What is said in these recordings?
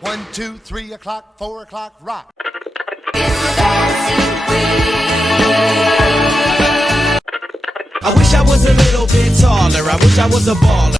1, 2, 3 o'clock, 4 o'clock, rock. I wish I was a little bit taller. I wish I was a baller.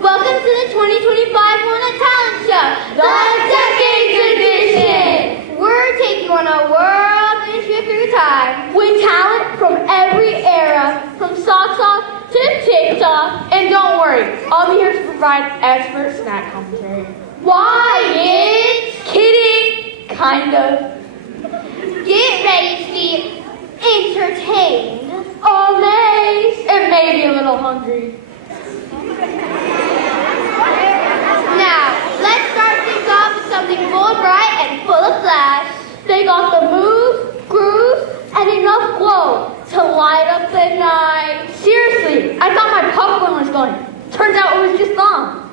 Welcome to the 2025 Walnut Talent Show, the Decades Edition. We're taking you on a whirlwind trip through time with talent from every era, from socks off to TikTok. And don't worry, I'll be here to provide expert snack commentary. Why, it's kidding, kind of. Get ready to be entertained, amazed, and maybe a little hungry. Now, let's start things off with something full of bright and full of flash. They got the moves, grooves, and enough glow to light up the night. Seriously, I thought my popcorn was going. Turns out it was just gone.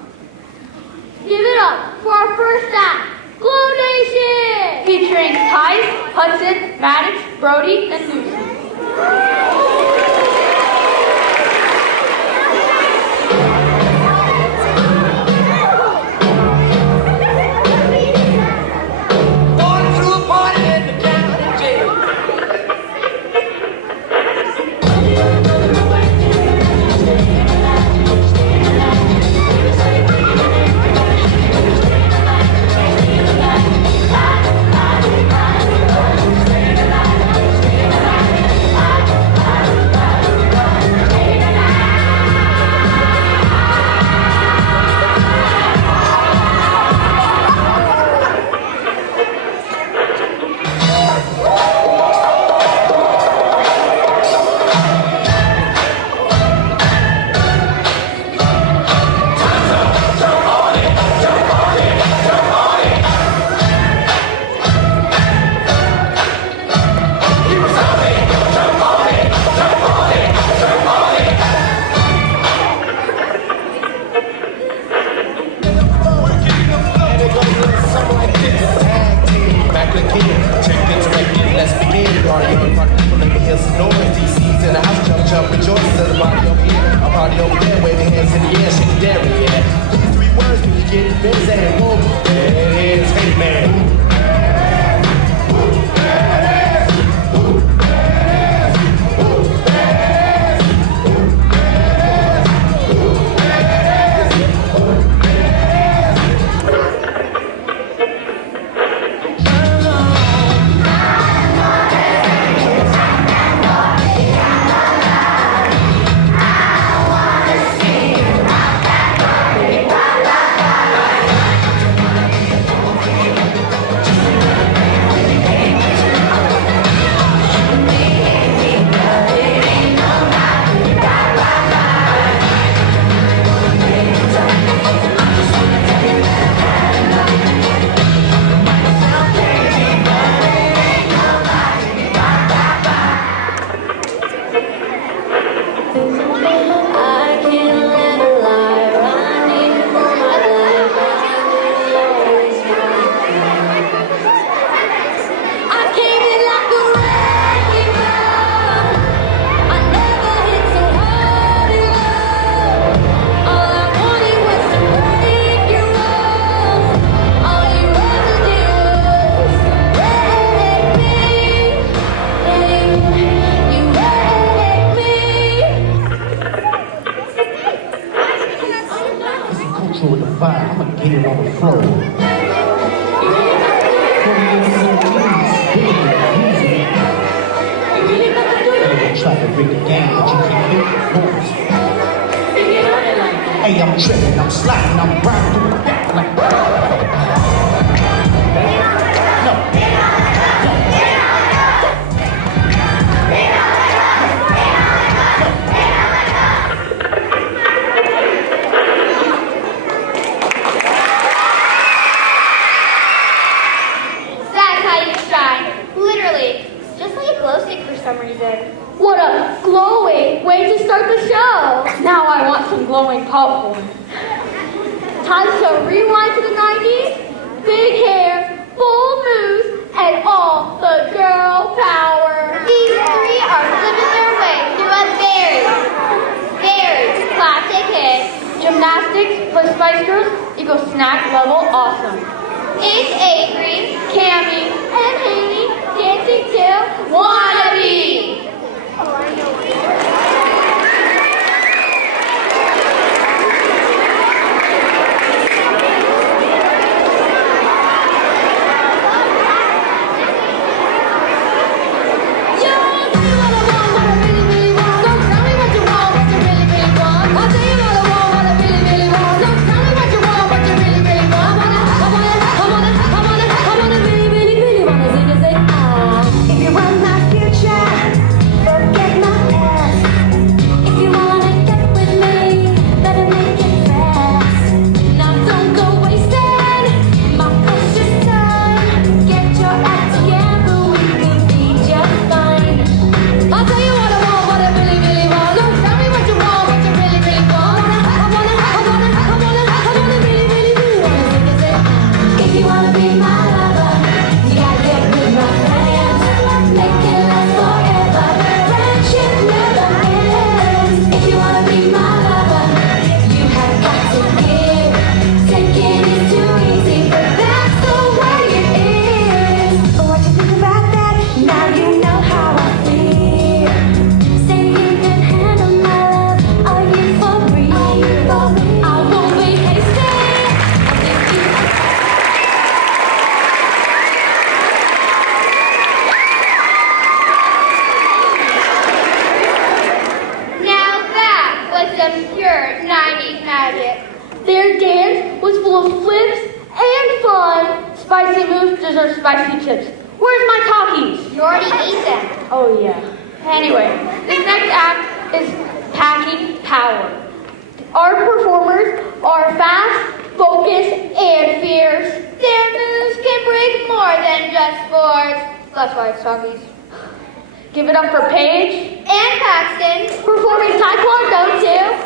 Give it up for our first act, Glow Nation! Featuring Tice, Hudson, Maddox, Brody, and Lucy. again. Check the directive, let's begin. All the young party people, let me hear some noise. DC's in the house, jump, jump, rejoice. There's a party over here, a party over there. Wave your hands in the air, shake the dairy, yeah. These three words, we can get busy. Whoa, there it is, hey man. Hey, I'm tripping, I'm sliding, I'm riding through the back like That's how you shine. Literally. Just like a glow stick for some reason. What a glowing way to start the show. Now I want some glowing popcorn. Time to rewind to the 90s. Big hair, full moves, and all the girl power. These three are living their way through a very classic hit. Gymnastics plus Spice Girls equals snack level awesome. It's Avery, Cammy, and Haley dancing to Wannabe. Deserve spicy chips. Where's my Takis? You already ate them. Oh yeah. Anyway, this next act is packing power. Our performers are fast, focused, and fierce. Their moves can break more than just sports. That's why it's Takis. Give it up for Paige and Paxton performing taekwondo too.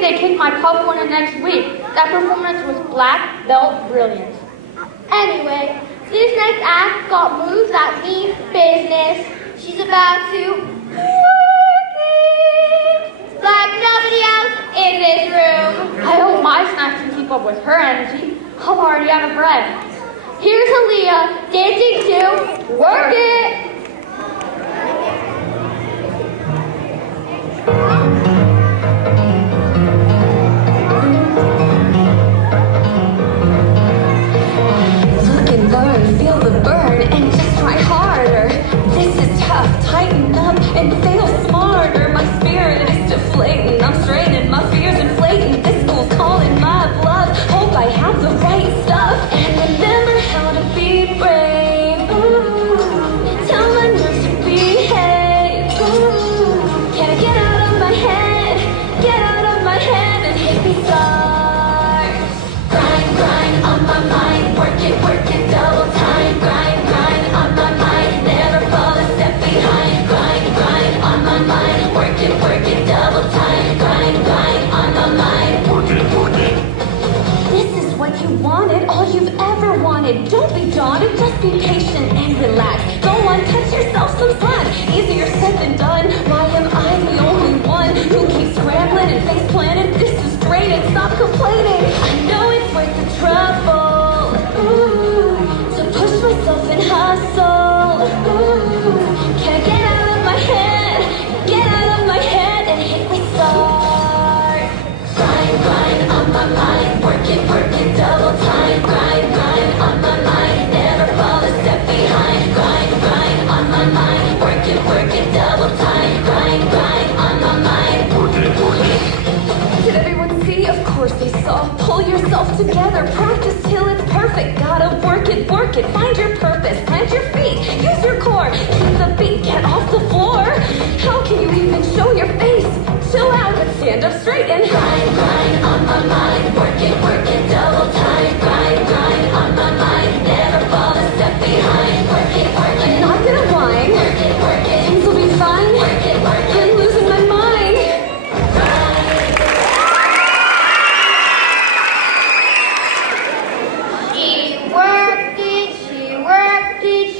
think they kicked my cup winner next week. That performance was black belt brilliant. Anyway, this next act got moves that mean business. She's about to work it like nobody else in this room. I hope my snacks can keep up with her energy. I'm already out of breath. Here's Aaliyah dancing to Work It. Look and learn, feel the burn, and just try harder. This is tough, tighten up and fail smarter. My spirit is deflating, I'm straining, my fears inflating. This school's calling my bluff, hope I have the right stuff. And remember how to be brave. Ooh, tell my nerves to behave. Ooh, can I get out of my head? Get out of my head and hit me start. Grind, grind on my mind, work it, double time. Grind, grind on my mind, never fall a step behind. Grind, grind on my mind, work it, double time. Grind, grind on my mind, work it. This is what you wanted, all you've ever wanted. Don't be daunted, just be patient and relax. Go on, cut yourself some slack. Easier said than done. Why am I the only one who keeps scrambling and face planted? This is draining, stop complaining. I know it's worth the trouble. Ooh, to push myself and hustle. Ooh, can I get out of my head? Get out of my head and hit me start. Grind, grind on my mind, work it, double time. Grind, grind on my mind, never fall a step behind. Grind, grind on my mind, work it, double time. Grind, grind on my mind, work it. Did everyone see? Of course they saw. Pull yourself together, practice till it's perfect. Gotta work it, find your purpose. Plant your feet, use your core. Keep the beat, get off the floor. How can you even show your face? Chill out, stand up straight and grind, grind on my mind. Work it, double time. Grind, grind on my mind, never fall a step behind. Work it, I'm not gonna whine. Work it, things will be fine. Work it, I'm losing my mind.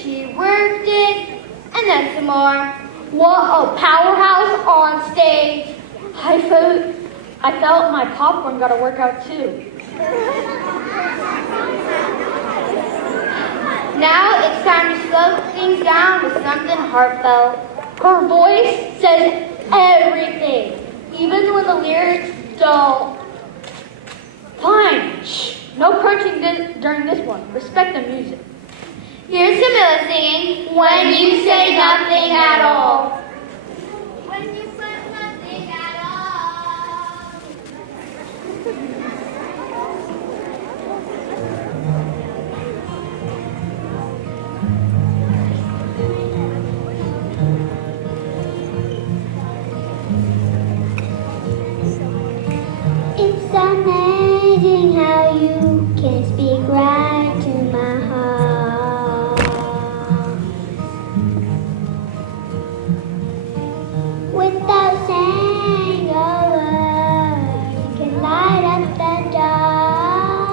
She worked it, and then some more. What a powerhouse on stage. I felt my popcorn got to work out too. Now it's time to slow things down with something heartfelt. Her voice says everything, even when the lyrics don't. Fine, shh, no crunching during this one. Respect the music. Here's Camila singing, When You Say Nothing at All. When you say nothing at all. It's amazing how you can speak right to my heart. Without saying a word, you can light up the dark.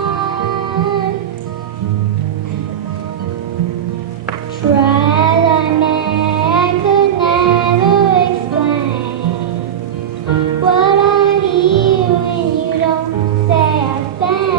Try as I may, I could never explain what I hear when you don't say a thing.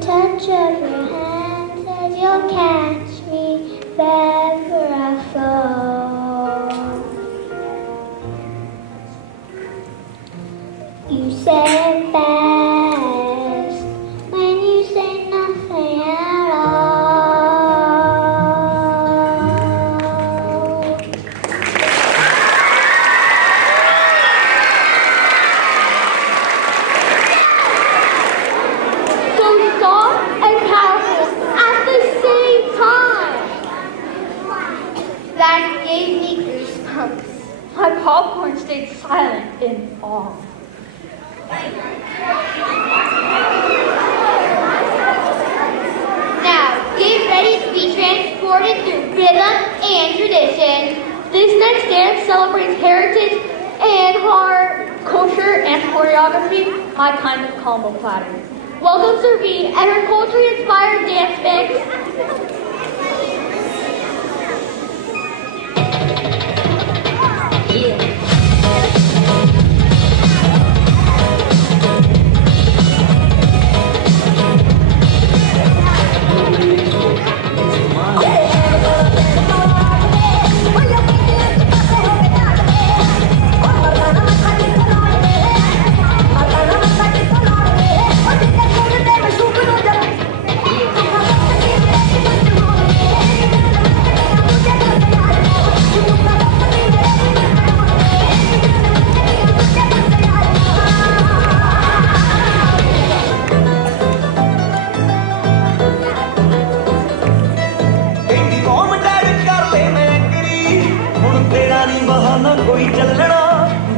touch of your hand says you'll catch me if ever I fall. You say it best when you say nothing at all. So soft and powerful at the same time. That gave me goosebumps. My popcorn stayed silent in awe. Now, get ready to be transported through rhythm and tradition. This next dance celebrates heritage and heart, culture, and choreography, my kind of combo platter. Welcome Serene and her culture-inspired dance mix.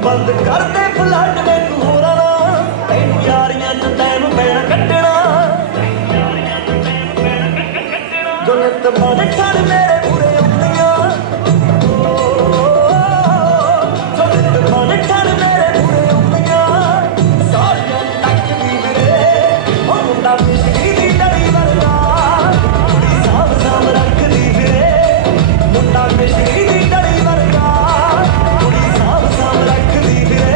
ਬੰਦ ਕਰਦੇ flood ਵੇ ਤੂੰ ਹੋਰਾਂ ਨਾ ਤੈਨੂੰ ਯਾਰੀਆਂ ਚ ਤੈਨੂੰ ਪੈਣਾ ਕੱਢਣਾ ਜੋ ਨਿੱਤ ਬਣ ਖੜ ਮੇਰੇ ਪੂਰੇ ਆਉਂਦੀਆਂ ਜੋ ਨਿੱਤ ਬਣ ਖੜ ਮੇਰੇ ਪੂਰੇ ਆਉਂਦੀਆਂ ਸਾਰੀਆਂ ਤੱਕਦੀ ਵੀਰੇ ਉਹ ਮੁੰਡਾ ਮਿਸ਼ਰੀ ਦੀ ਡੜੀ ਵਰਗਾ ਕੁੜੀ ਸਾਂਭ ਸਾਂਭ ਰੱਖਦੀ ਵੀਰੇ ਮੁੰਡਾ ਮਿਸ਼ਰੀ ਦੀ ਡੜੀ ਵਰਗਾ ਕੁੜੀ ਸਾਂਭ ਸਾਂਭ ਰੱਖਦੀ ਵੀਰੇ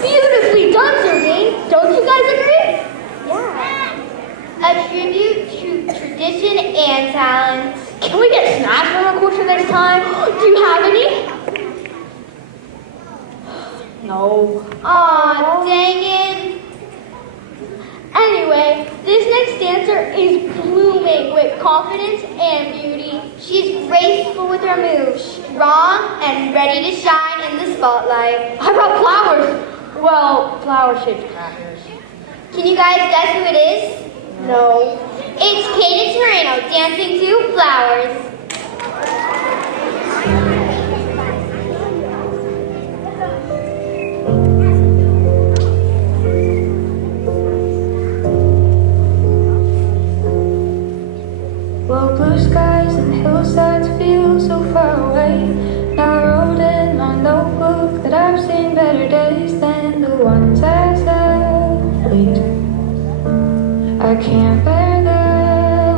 Beautifully done, Serene. Don't you guys agree? Yeah. A tribute to tradition and talent. Can we get snacks from our culture next time? Do you have any? No. Aw, dang it. Anyway, this next dancer is blooming with confidence and beauty. She's graceful with her moves, strong and ready to shine in the spotlight. I brought flowers. Well, flower-shaped crackers. Can you guys guess who it is? No. It's Paige and Serene dancing to Flowers. Well, blue skies and hillsides feel so far away. Now I wrote in my notebook that I've seen better days than the ones as I wait. I can't bear the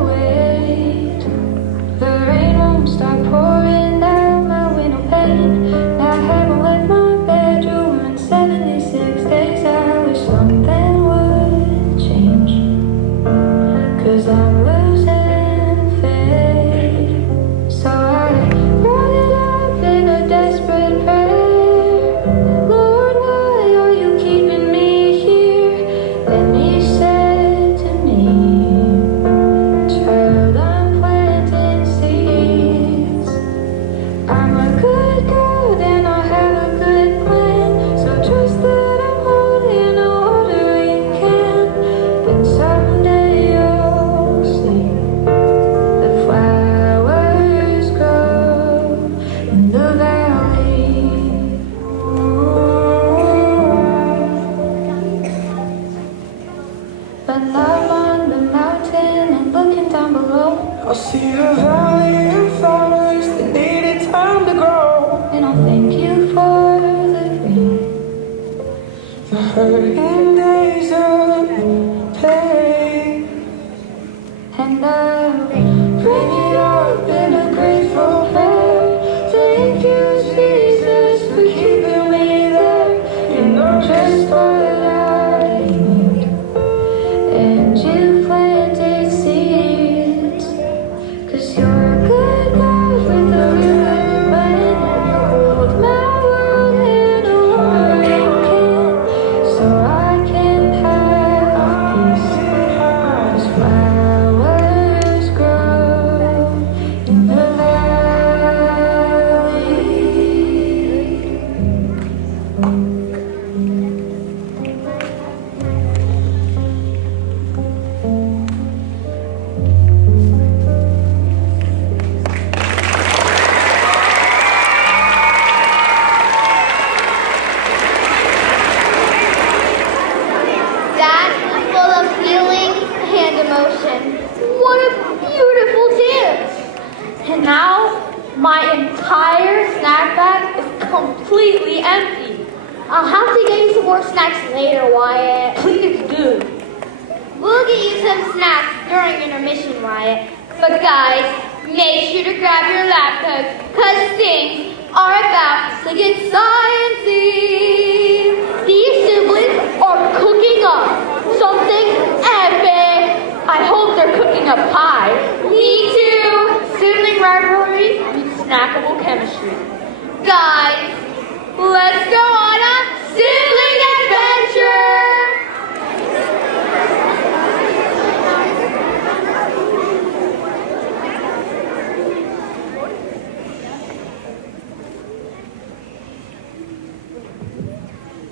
weight. The rain won't stop pouring down my window pane. Now I haven't left my bedroom in 76 days. I wish something would change, 'cause I'm losing faith. So I brought it up in a desperate prayer. Lord, why are you keeping me here? Then he said to me, And now my entire snack bag is completely empty. I'll have to get you some more snacks later, Wyatt. Please do. We'll get you some snacks during intermission, Wyatt. But guys, make sure to grab your laptops, because things are about to get sciencey. These siblings are cooking up something epic. I hope they're cooking up pie. Me too. Sibling rivalry meets snackable chemistry. Guys, let's go on a sibling adventure.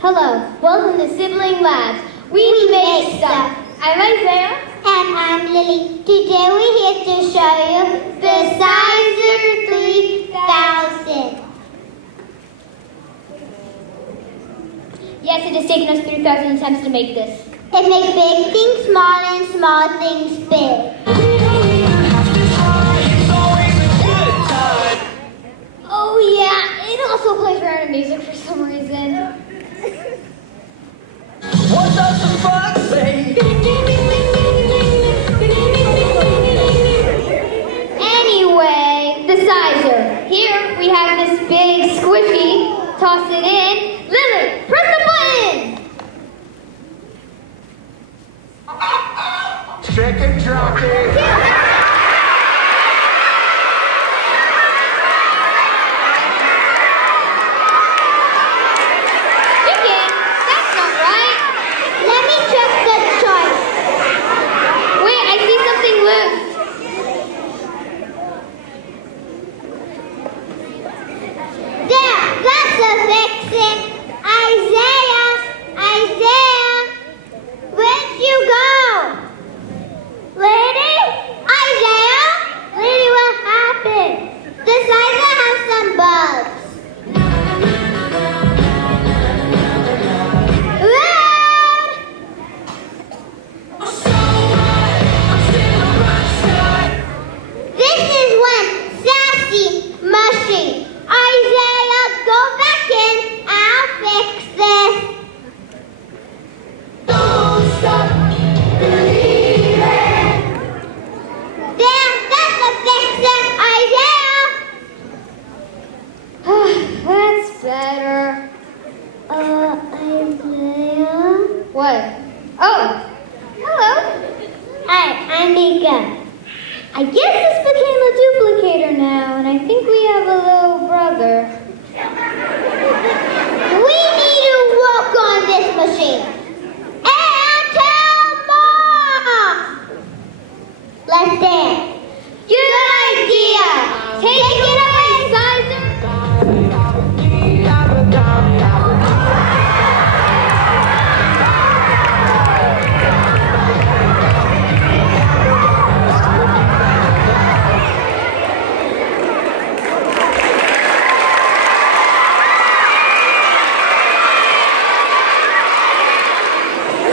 Hello, welcome to Sibling Labs. We make stuff. I'm Isaiah. And I'm Lily. Today we're here to show you the Sizer 3000. Yes, it has taken us 3,000 attempts to make this. It makes big things small and small things big. Oh yeah, it also plays random music for some reason. What does the fuck say? Anyway, the sizer. Here we have this big squishy. Toss it in. Lily, press the button. Shake and drop it. Chicken, that's not right. Let me check the choice. Wait, I see something loose. There, that's a vixen. Isaiah, where'd you go? Lady? Isaiah? Lady, what happened? The Sizer has some bugs. Run! This is one sassy machine. Isaiah, go back in. I'll fix this. Don't stop believing. There, that's a vixen, Isaiah. That's better. Isaiah. What? Oh, hello. Hi, I'm Mika. I guess this became a duplicator now, and I think we have a little brother. We need to work on this machine. And tell Mom. Let's dance. Good idea. Take it away, Sizer.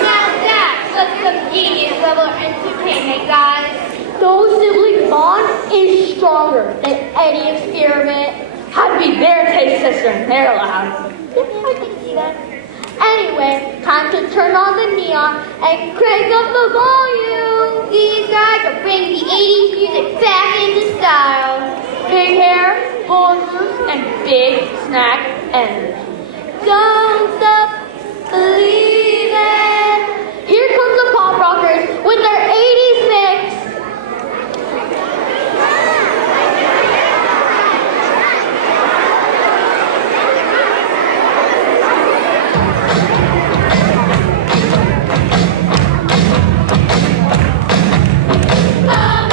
Now that's some genius level entertainment, guys. Those sibling bond is stronger than any experiment. Had to be their taste sister in their lab. I can see that. Anyway, time to turn on the neon and crank up the volume. These guys are bringing the 80s music back into style. Big hair, boulders, and big snack energy. Don't stop believing. Here comes the pop rockers with their 80s mix. Oh,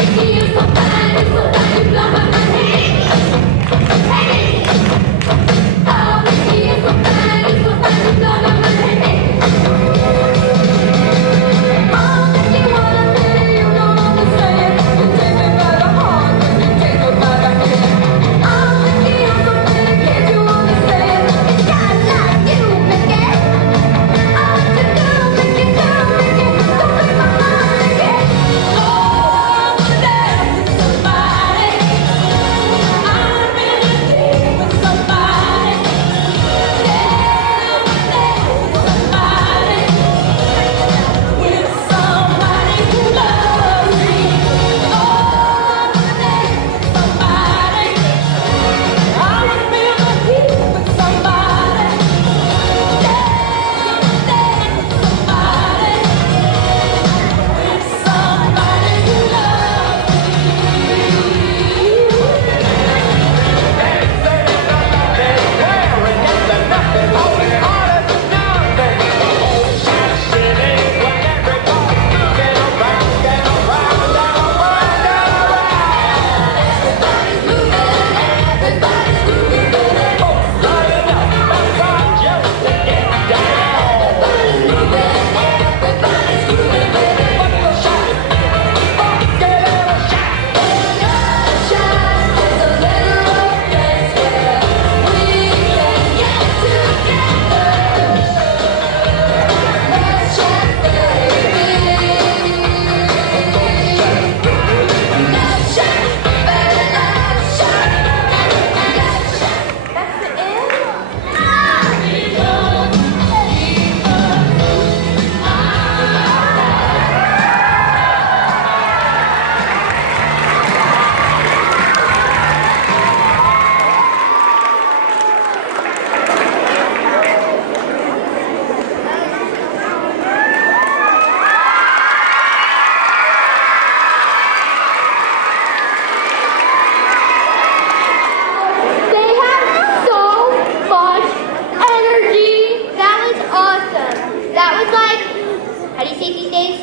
tape these days?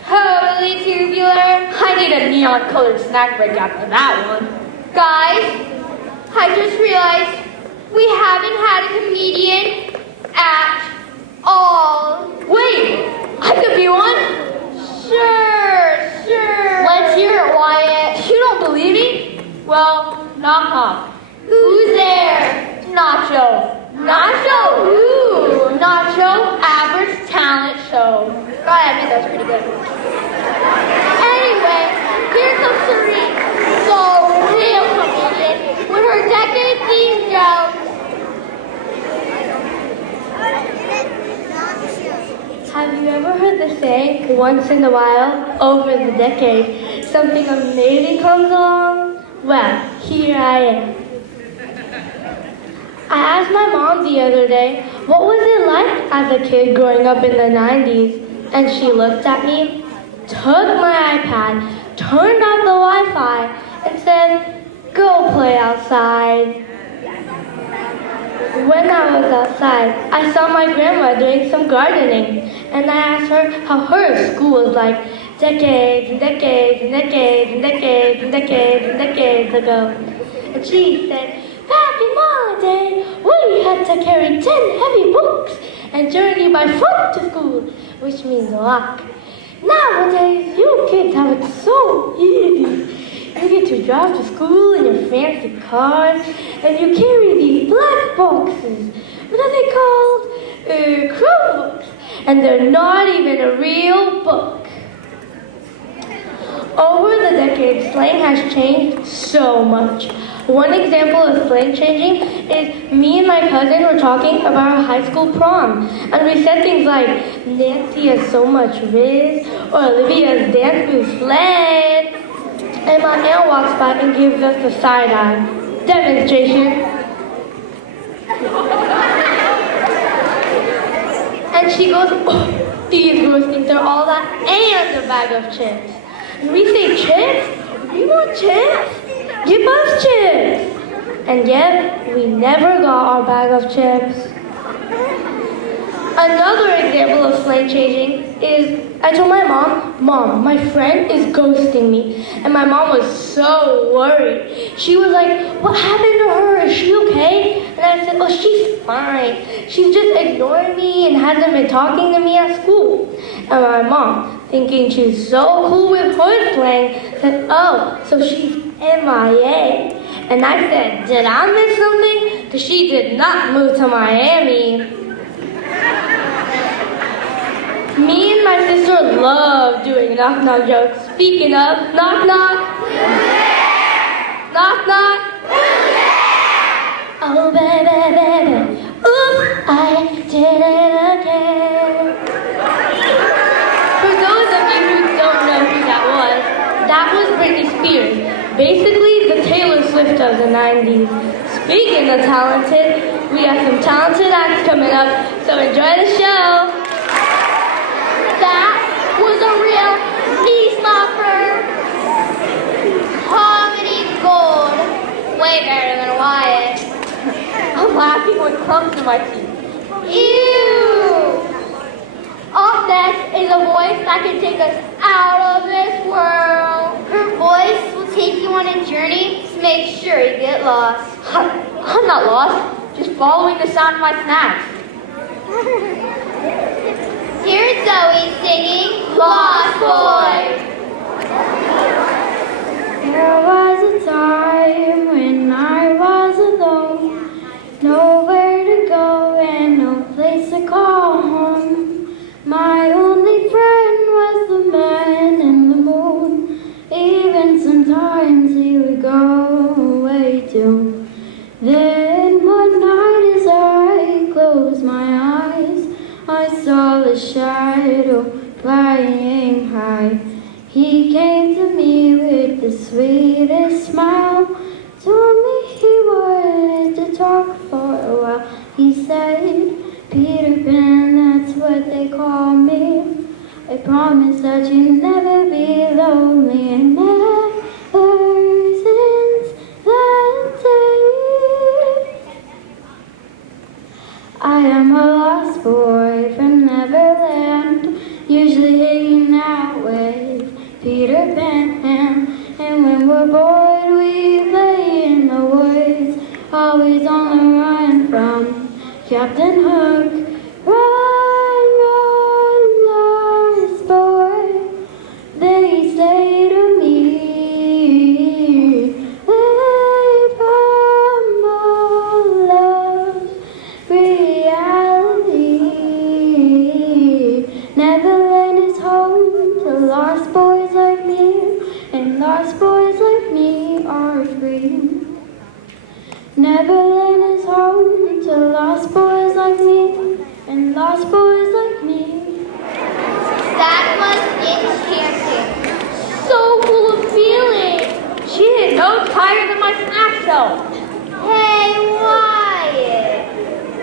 Totally tubular. I need a neon-colored snack break after that one. Guys, I just realized we haven't had a comedian at all. Wait, I could be one? Sure. Let's hear it, Wyatt. You don't believe me? Well, knock knock. Who's there? Nacho. Nacho who? Nacho Average Talent Show. Gotta admit, that's pretty good. Anyway, here comes Serene, the real comedian, with her decade-themed jokes. Have you ever heard the saying, once in a while, over the decade, something amazing comes along? Well, here I am. I asked my mom the other day, what was it like as a kid growing up in the 90s? And she looked at me, took my iPad, turned off the Wi-Fi, and said, go play outside. When I was outside, I saw my grandma doing some gardening, and I asked her how her school was like decades and decades and decades and decades and decades and decades ago. And she said, back in my day, we had to carry 10 heavy books and journey by foot to school, which means a lot. Nowadays, you kids have it so easy. You get to drive to school in your fancy cars, and you carry these black boxes. What are they called? Chromebooks. And they're not even a real book. Over the decades, slang has changed so much. One example of slang changing is me and my cousin were talking about our high school prom, and we said things like, Nancy has so much riz, or Olivia's dance moves slay. And my aunt walks by and gives us the side eye. Demonstration. And she goes, oh, these girls think they're all that and a bag of chips. And we say, chips? We want chips? Give us chips. And yet, we never got our bag of chips. Another example of slang changing is, I told my Mom, my friend is ghosting me. And my mom was so worried. She was like, what happened to her? Is she okay? And I said, oh, she's fine. She's just ignoring me and hasn't been talking to me at school. And my mom, thinking she's so cool with her slang, said, oh, so she's MIA. And I said, did I miss something? Because she did not move to Miami. Me and my sister love doing knock-knock jokes. Speaking of, knock-knock. Knock-knock. Oh, baby, baby. Oops, I did it again. For those of you who don't know who that was Britney Spears. Basically, the Taylor Swift of the 90s. Speaking of talented, we have some talented acts coming up, so enjoy the show. That was a real knee slapper. Comedy gold. Way better than Wyatt. I'm laughing with crumbs in my teeth. Ew! Up next is a voice that can take us out of this world. Her voice will take you on a journey to make sure you get lost. I'm not lost, just following the sound of my snacks. Here's Zoe singing Lost Boy. There was a time when I was alone, nowhere to go and no place to call home. My only friend was the man in the moon. Even sometimes he would go away too. Then one night as I closed my eyes, I saw the shadow flying high. He came to me with the sweetest smile. always on the run from Captain Hook. Run, run, Lost Boy. Then he say to me, live from all love, reality. Neverland is home to lost boys like me, and lost boys like me are free. Neverland is home to lost boys like me, and lost boys like me. That was enchanting. So full of feeling. She hit notes higher than my snap shelf. Hey, Wyatt.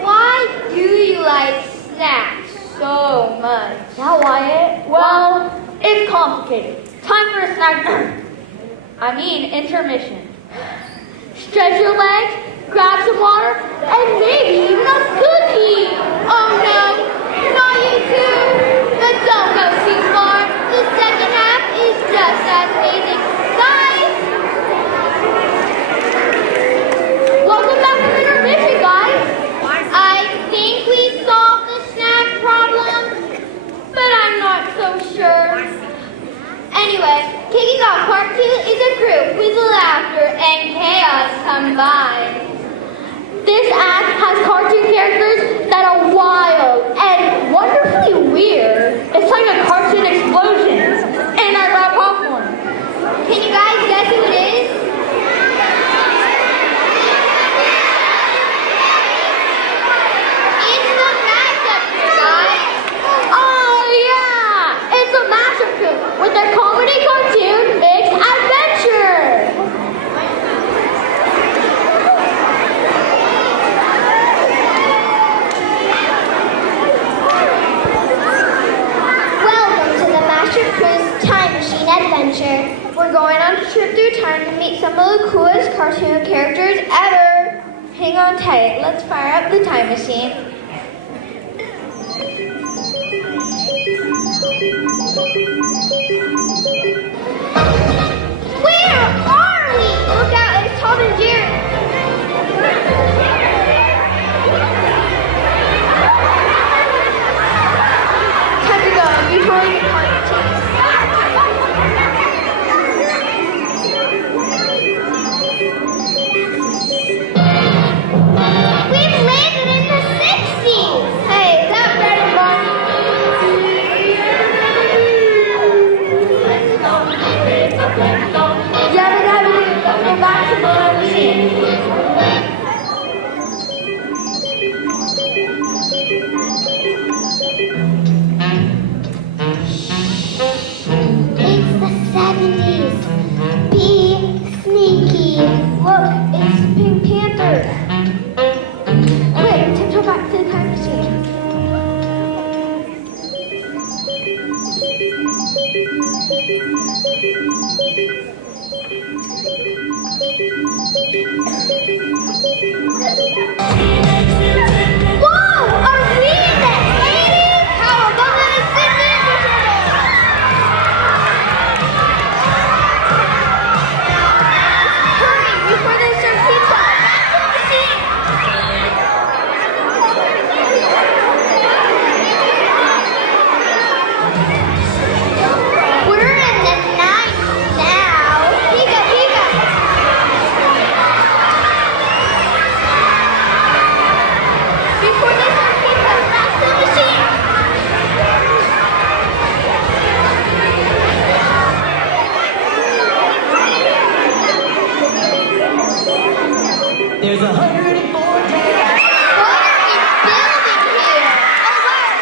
Why do you like snacks so much? Yeah, Wyatt. Well, it's complicated. Time for a snack. Intermission. Stretch your legs, grab some water, and maybe even a cookie. Oh no, not you too. But don't go too far. The second half is just as amazing. Guys! Welcome back from intermission, guys. I think we solved the snack problem, But I'm not so sure. Anyway, kicking off part 2 is a group with laughter and chaos combined. This act has cartoon characters that are wild and wonderfully weird. It's like a cartoon explosion. And I love popcorn. Can you guys guess who it is? It's the mashup crew, guys. Oh yeah! It's a mashup crew with a comedy cartoon mixed adventure. Welcome to the Mashup Crew's Time Machine Adventure. We're going on a trip through time to meet some of the coolest cartoon characters ever. Hang on tight. Let's fire up the time machine. Where are we? Look out, it's Tom and Jerry. Time to go before we get caught. We've landed in the 60s! Hey, is that Fred and Barney? Yeah, but let's go back to the machine. It's the 70s. Be sneaky. Look, it's Pink Panther. Quick, tiptoe back to the time machine. Whoa! Are we in the 80s? How about the Ninja Turtles? Hurry, before they serve pizza. Back to the machine. We're in the 90s now. Pika, pika. Before they serve pizza, back to the machine. There's 104 days. What are we building here? Oh wow,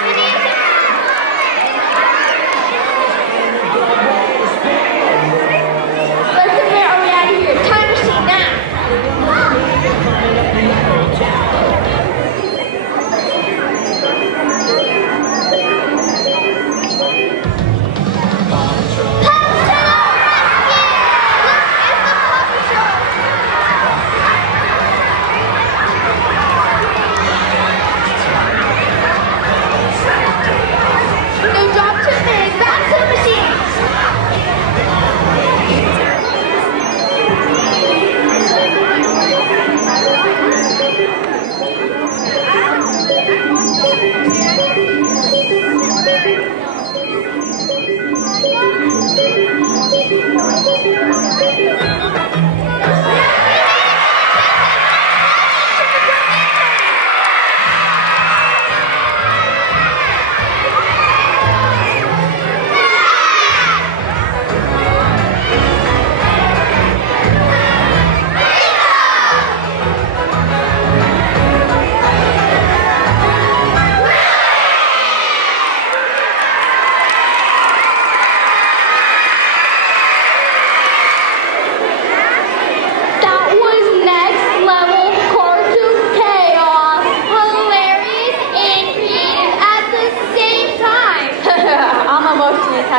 we need to... Let's admit, are we out of here? Time machine now. Pups to the rescue! Look, it's the Pup Patrol!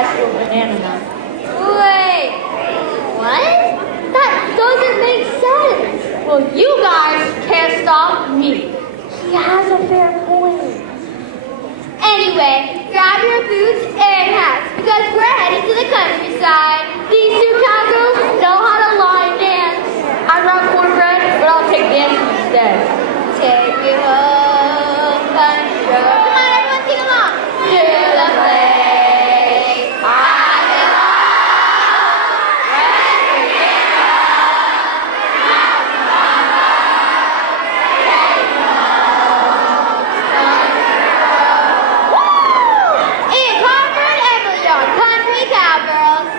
attached to a banana nut. Wait, what? That doesn't make sense. Well, you guys can't stop me. He has a fair point. Anyway, grab your boots and hats because we're heading to the countryside. These two cowgirls know how to line dance. I'm not cornbread, but I'll take dancing instead. Take me home, country road. Come on, everyone, sing along. To the place I It's Harper and Emily are country cowgirls.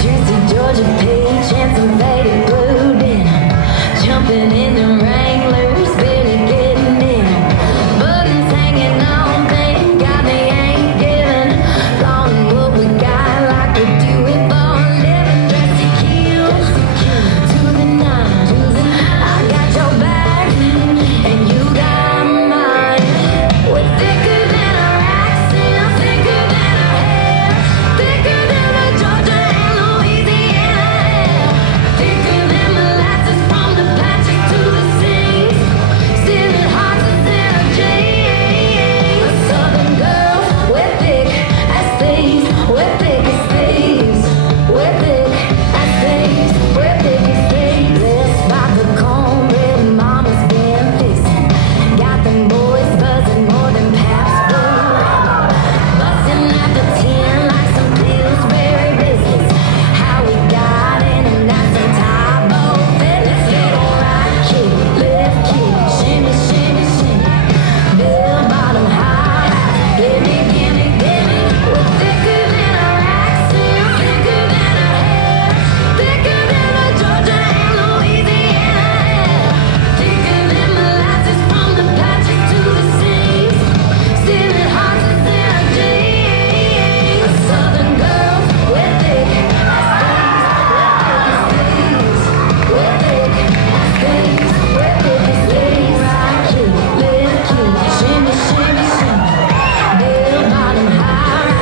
Juicy Georgia peach and some faded blue denim. Jumping in the Wranglers, barely getting in. Buttons hanging on, thank God they ain't giving. Flaunting what we got like we do it for a living. Dressed to kill, to the nine. I got your back, and you got mine. We're thicker than our accents, thicker than our hair, thicker than the Georgia and Louisiana air, thicker than molasses from the patches to the seams, stealing hearts as their jeans. Southern girls, we're thick as thieves, we're thick as thieves, we're thick as thieves, we're thick as thieves. Let's spot the cornbread mama's been fixing. Got them boys buzzing more than Pabst Blue Ribbon. Busting at the tin like some Pillsbury biscuits. How we got in and that's some Tybo fitness. Little right kick, left kick, shimmy, shimmy, shimmy. Bill bottom high, gimme, gimme, gimme. We're thicker than our accents, thicker than our hair, thicker than the Georgia and Louisiana air, thicker than molasses from the patches to the seams, stealing hearts as their jeans. Southern girls, we're thick as thieves, we're thick as thieves, we're thick as thieves. Right kick, left kick, shimmy, shimmy, shimmy. Bill bottom high,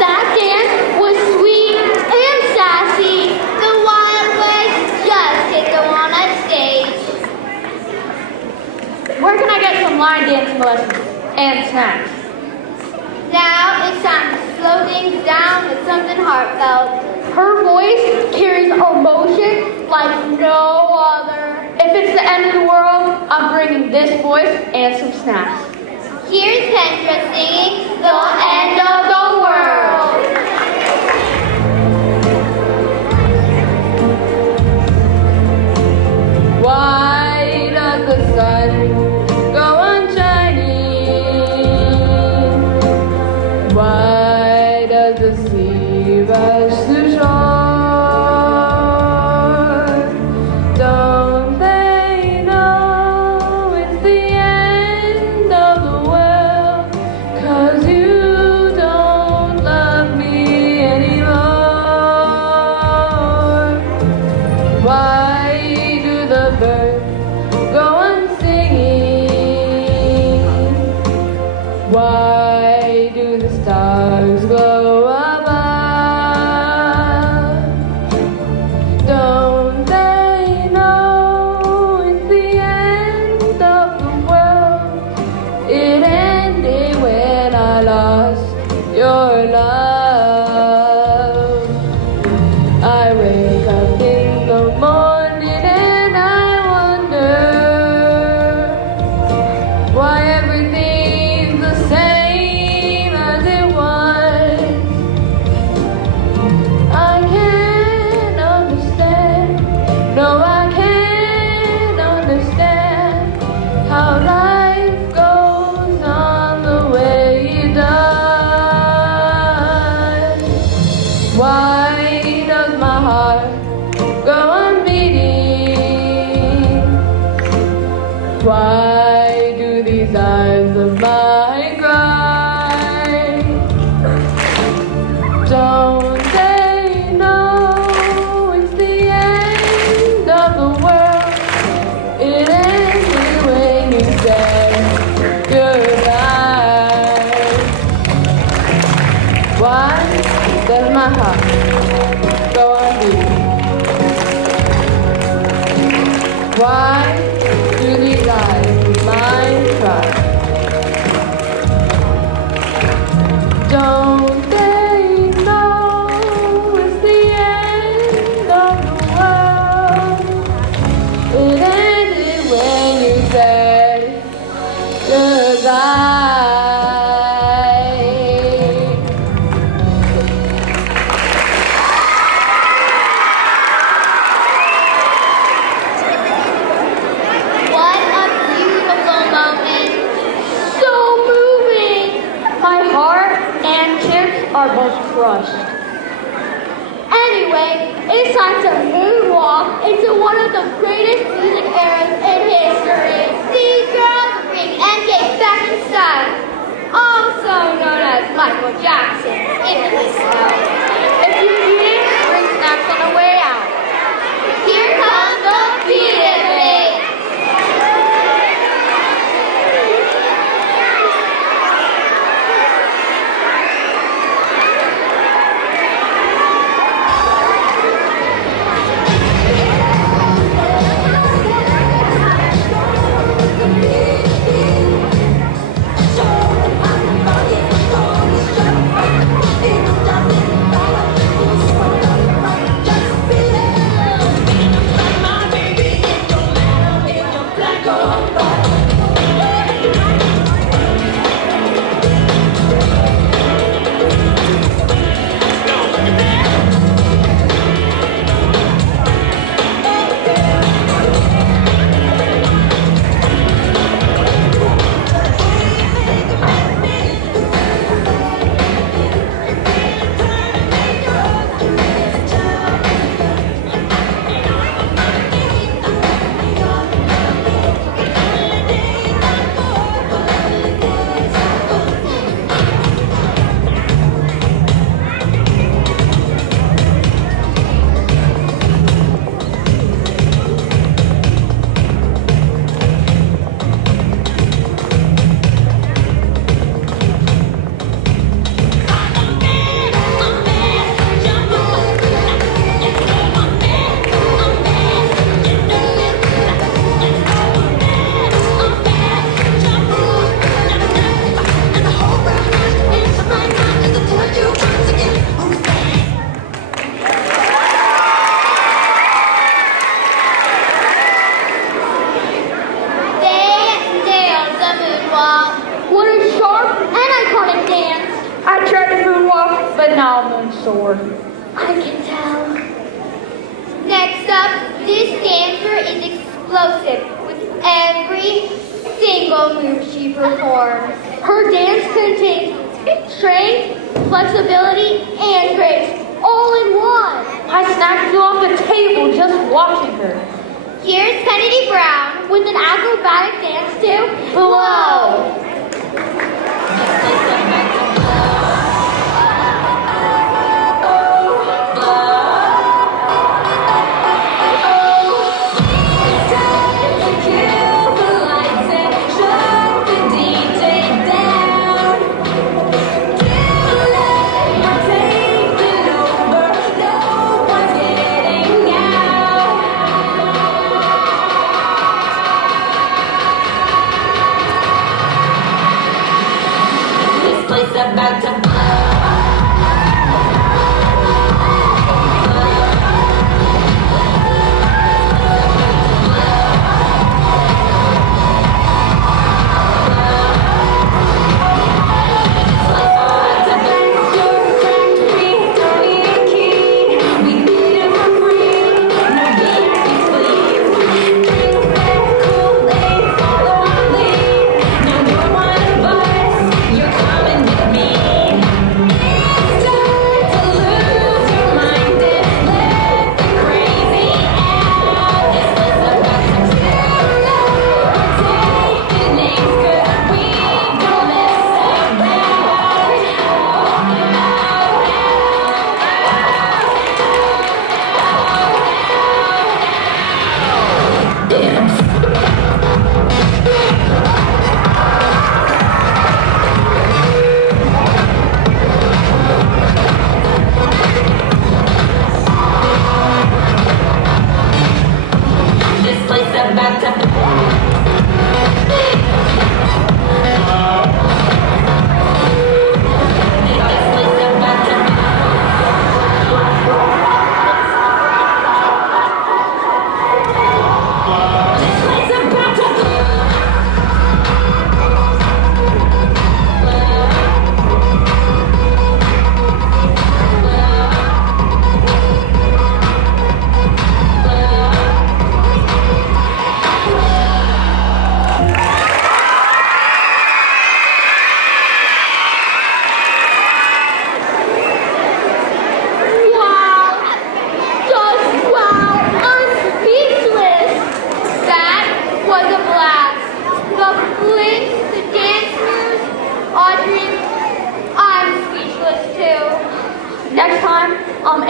That dance was sweet and sassy. The Wild West just hit the Walnut stage. Where can I get some line dancing lessons and snacks? Now it's time to slow things down with something heartfelt. Her voice carries emotion like no other. If it's the end of the world, I'm bringing this voice and some snacks. Here's Kendra singing The End of the World. Why does the sun go on shining? Why does the sea rush to shore? Don't they know it's the end of the world? 'Cause you don't love me anymore. Why do the birds go on singing? Why do the stars glow above? Don't they know it's the end of the world? It ended when I lost your love. I wake up in the morning and I wonder why everything's the same as it was. I can't understand, no I can't understand how life goes on the way it does. Why does my heart go on beating? Why do these eyes of mine cry? tried to moonwalk into one of the greatest music eras in history. These girls bring MJ back in style, also known as Michael Jackson in the disco. If you need it, bring snacks on the way out. Here comes the beat it mix. But now I'm unsure. I can tell. Next up, this dancer is explosive with every single move she performs. Her dance contains strength, flexibility, and grace, all in one. I snapped you off the table just watching her. Here's Kennedy Brown with an acrobatic dance to Blow. This place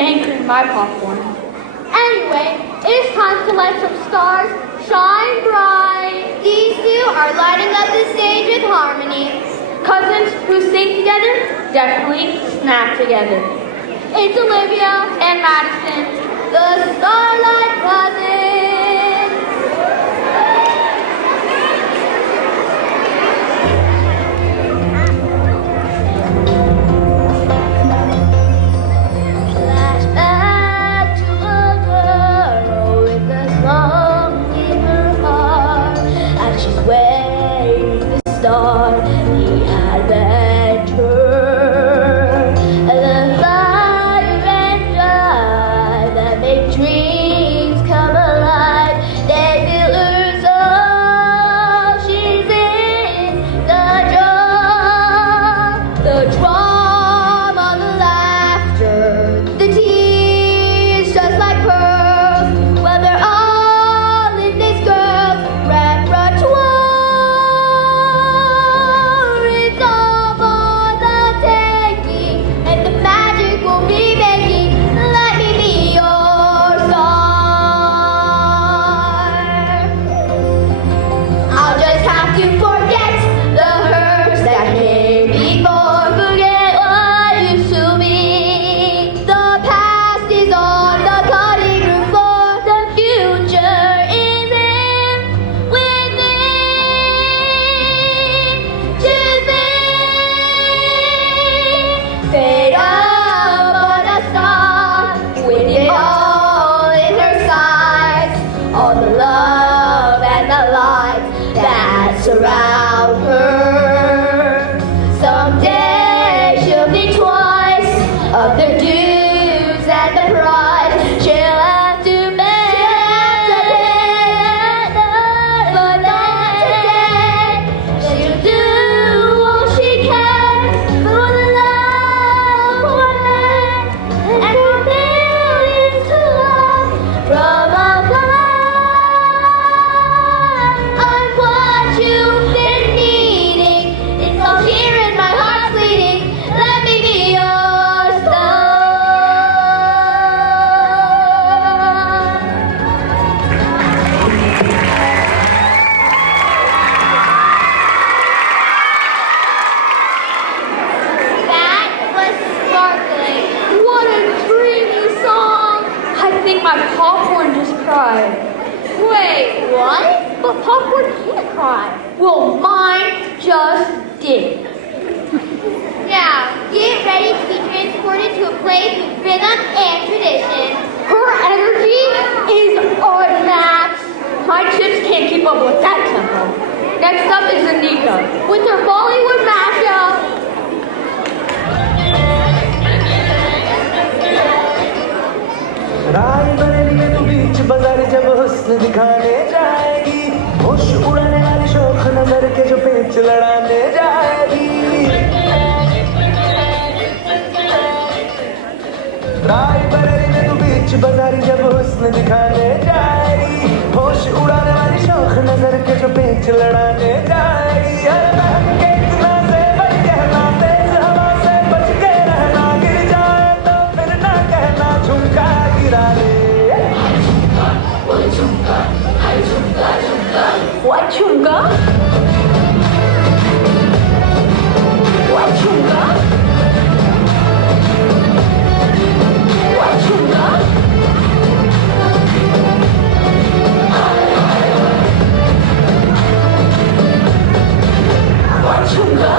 anchoring my popcorn. Anyway, it is time to let some stars shine bright. These two are lighting up the stage with harmony. Cousins who sing together definitely snap together. It's Olivia And Madison. the Starlight Cousins. Flashback to a girl with a song in her heart as she's waiting to start the adventure. The fire and drive that make dreams come alive. They feel her soul. She's in the drama, the laughter, the tears just like pearls. Well, they're all in this girl's repertoire. It's all for the taking, and the magic will be making. Let me be your star. I'll just have to forget the hurts that came before. Forget what used to be. The past is on the cutting room floor. The future is in with me. Choose me. Fade up on a star with it all in her sights. All the love and the light that surround her. Someday she'll think twice of the dues and the price she'll have to pay. But then she'll do all she can for the love one and for millions to love from afar. I'm what you've been needing. It's all here in my heart bleeding. Let me be your star. That was sparkling. What a dreamy song! I think my popcorn just cried. Wait, what? But popcorn can't cry. Well, mine just did. Now, get ready to be transported to a place with rhythm and tradition. Her energy is unmatched. My chips can't keep up with that tempo. Next up is Anika with her Bollywood mashup. Raebareli में तू बीच बाजार जब हुस्न दिखाने जाएगी, होश उड़ाने वाली शौक नजर के जो पेच लड़ाने जाएगी। रायबरेली में तू बीच बाजार जब हुस्न दिखाने जाएगी, होश उड़ाने वाली शौक नजर के जो पेच लड़ाने जाएगी। अरे बहन के इतना से बच कहना, तेज हवा से बच के रहना, गिर जाए तो फिर ना कहना झुमका गिरा ले। What chunga? What chunga? What chunga? What chunga?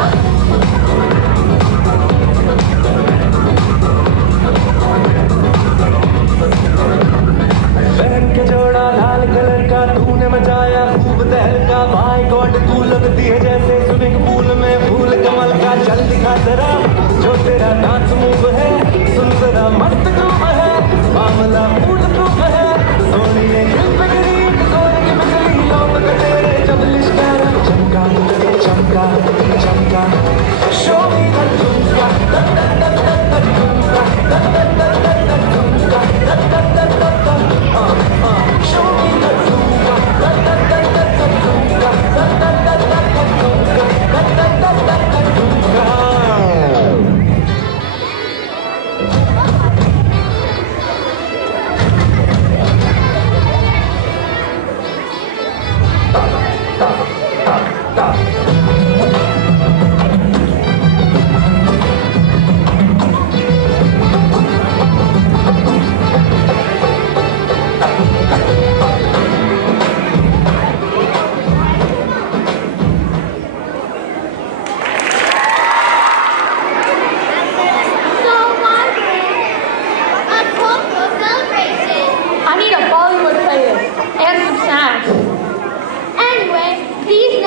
बहन के जोड़ा लाल कलर का तूने मचाया खूब तहलका। माय गॉड तू लगती है जैसे स्विमिंग पूल में फूल कमल का। चल दिखा जरा जो तेरा डांस मूव है, सुन जरा मस्त ग्रूव है, मामला मूड प्रूफ है। सोनिए दिल पे गिरी एक गोर की बिजली, लौट के तेरे जब लिश्कारा चमका मुझे चमका चमका। शो मी द झुमका show me the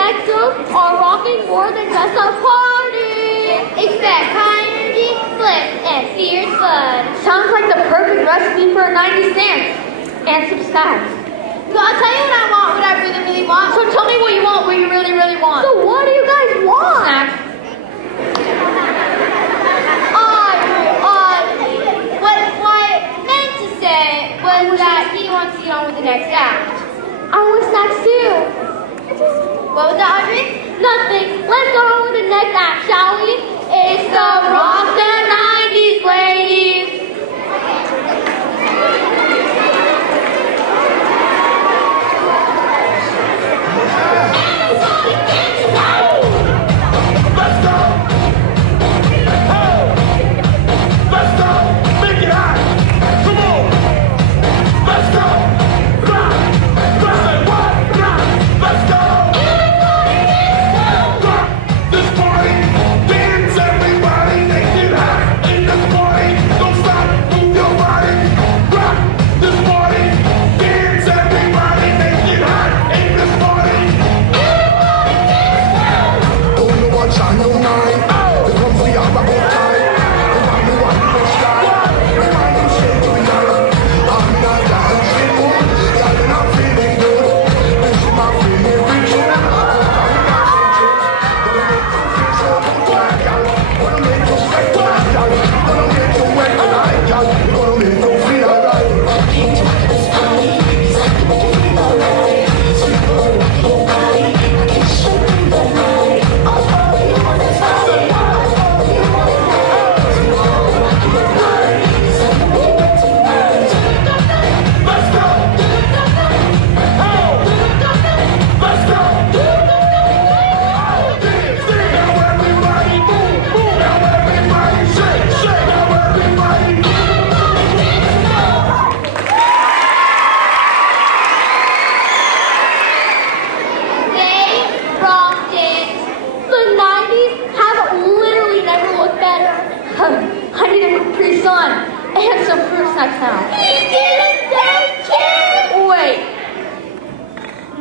EXOs are rocking more than just a party. Expect high energy, flips, and fierce fun. Sounds like the perfect recipe for a 90s dance. And some snacks. So I'll tell you what I want, what I really, really want. So tell me what you want, what you really, really want. So what do you guys want? Snacks. What I meant to say was that he wants to get on with the next act. I want snacks too. What was that, Audrey? Nothing. Let's go on with the next act, shall we? It's the Rock the 90s, ladies.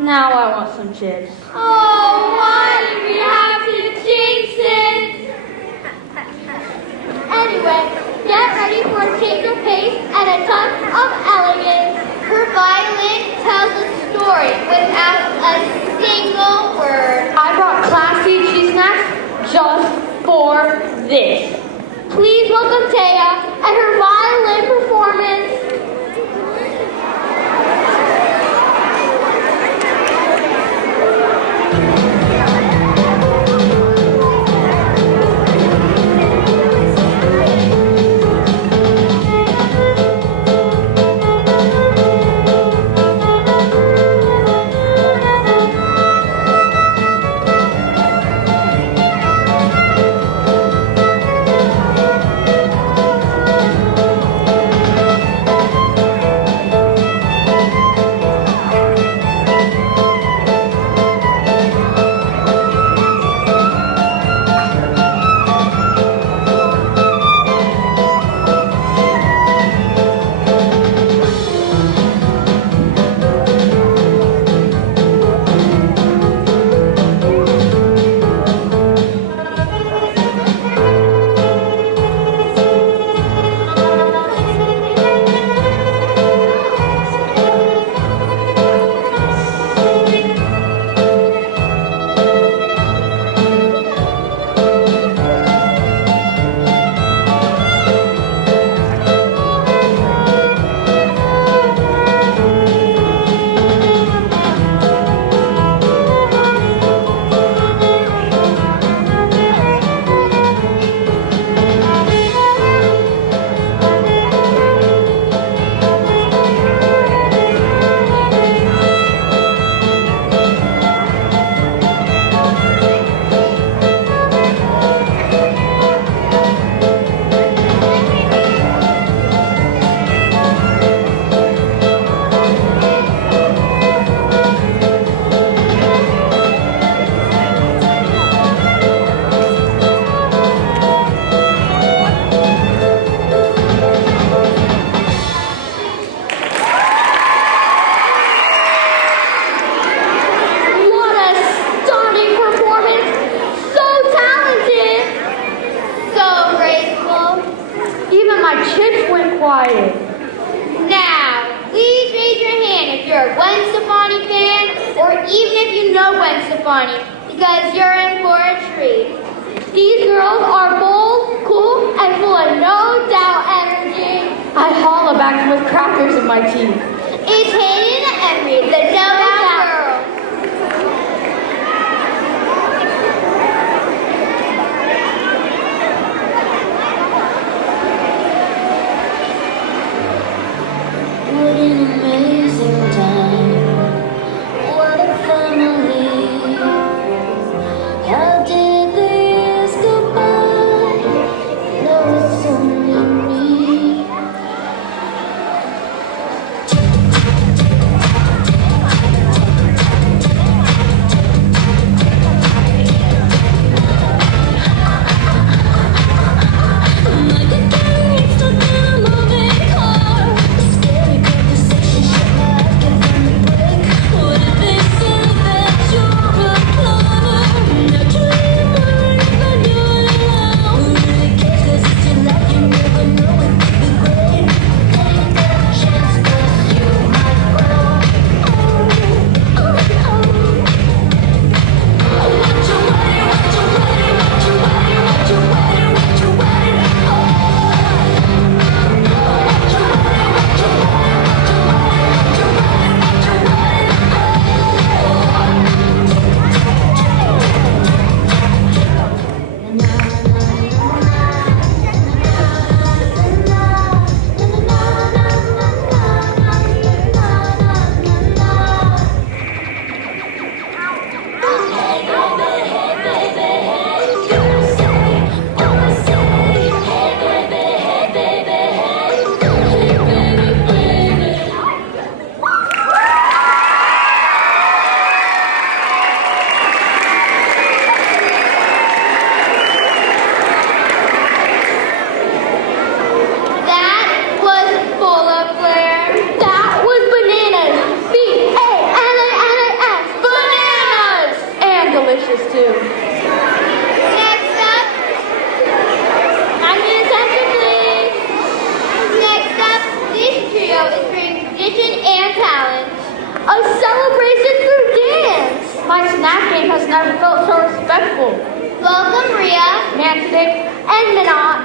Now I want some chips. Oh, why did we have to jinx it? Anyway, get ready for a change of pace and a touch of elegance. Her violin tells a story without a single word. I brought classy cheese snacks just for this. Please welcome Taya and her violin performance. you're a Gwen Stefani fan, or even if you know Gwen Stefani, because you're in for a treat. These girls are bold, cool, and full of no doubt energy. I holler back with crackers in my teeth. It's Hayden and Emery, the No Doubt Girls. What an amazing time. What a family. How did the years go by? Now it's only me. Welcome, Rhea, Nancy, and Minot.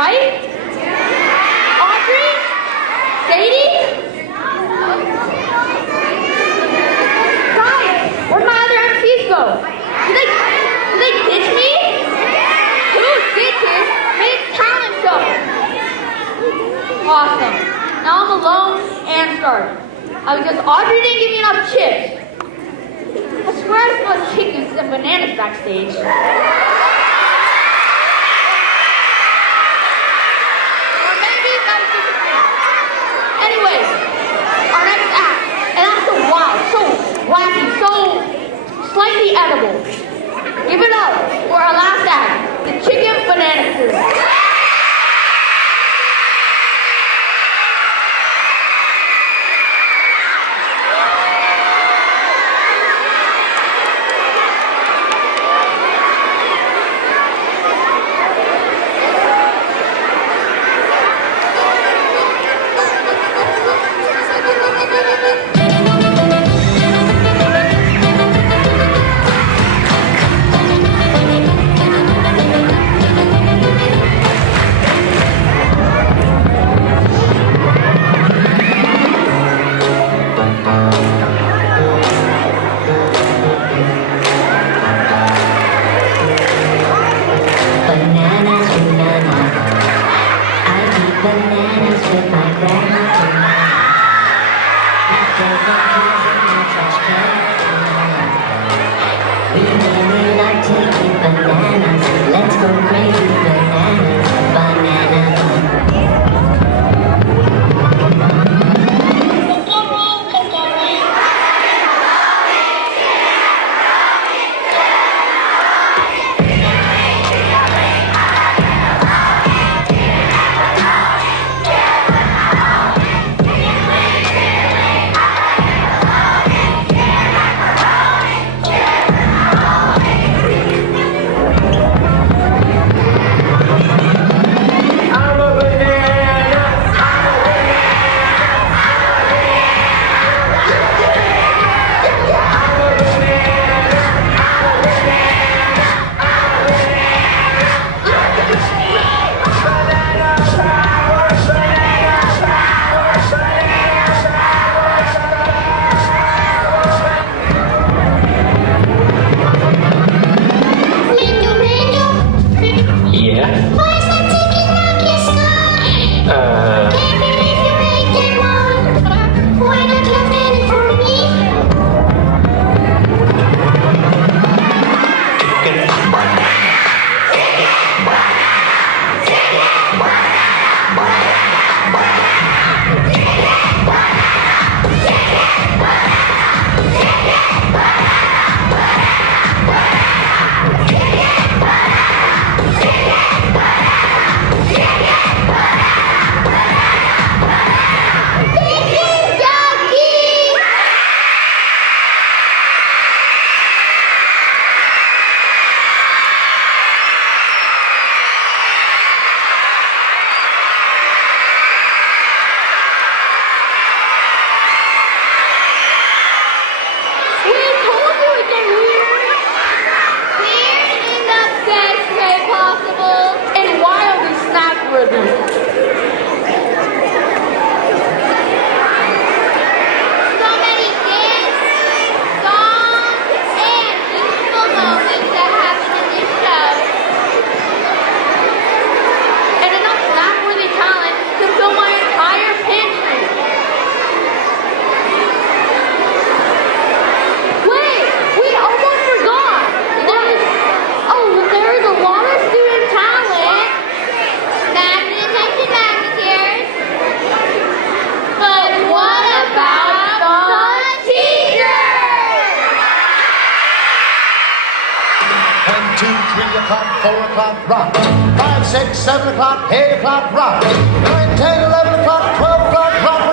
right? Audrey? Sadie? Guys, where'd my other MCs go? Did they ditch me? Who ditches mid-talent show? Awesome. Now I'm alone and starving. Because Audrey didn't give me enough chips. I swear I smelled chickens and bananas backstage. Or maybe that was just a dream. Anyways, our next act, and that's so wild, so wacky, so slightly edible. Give it up for our last act, the chicken banana crew. o'clock, 4 o'clock, rock. 5, 6, 7 o'clock, 8 o'clock, rock. 9, 10, 11 o'clock, 12 o'clock, rock.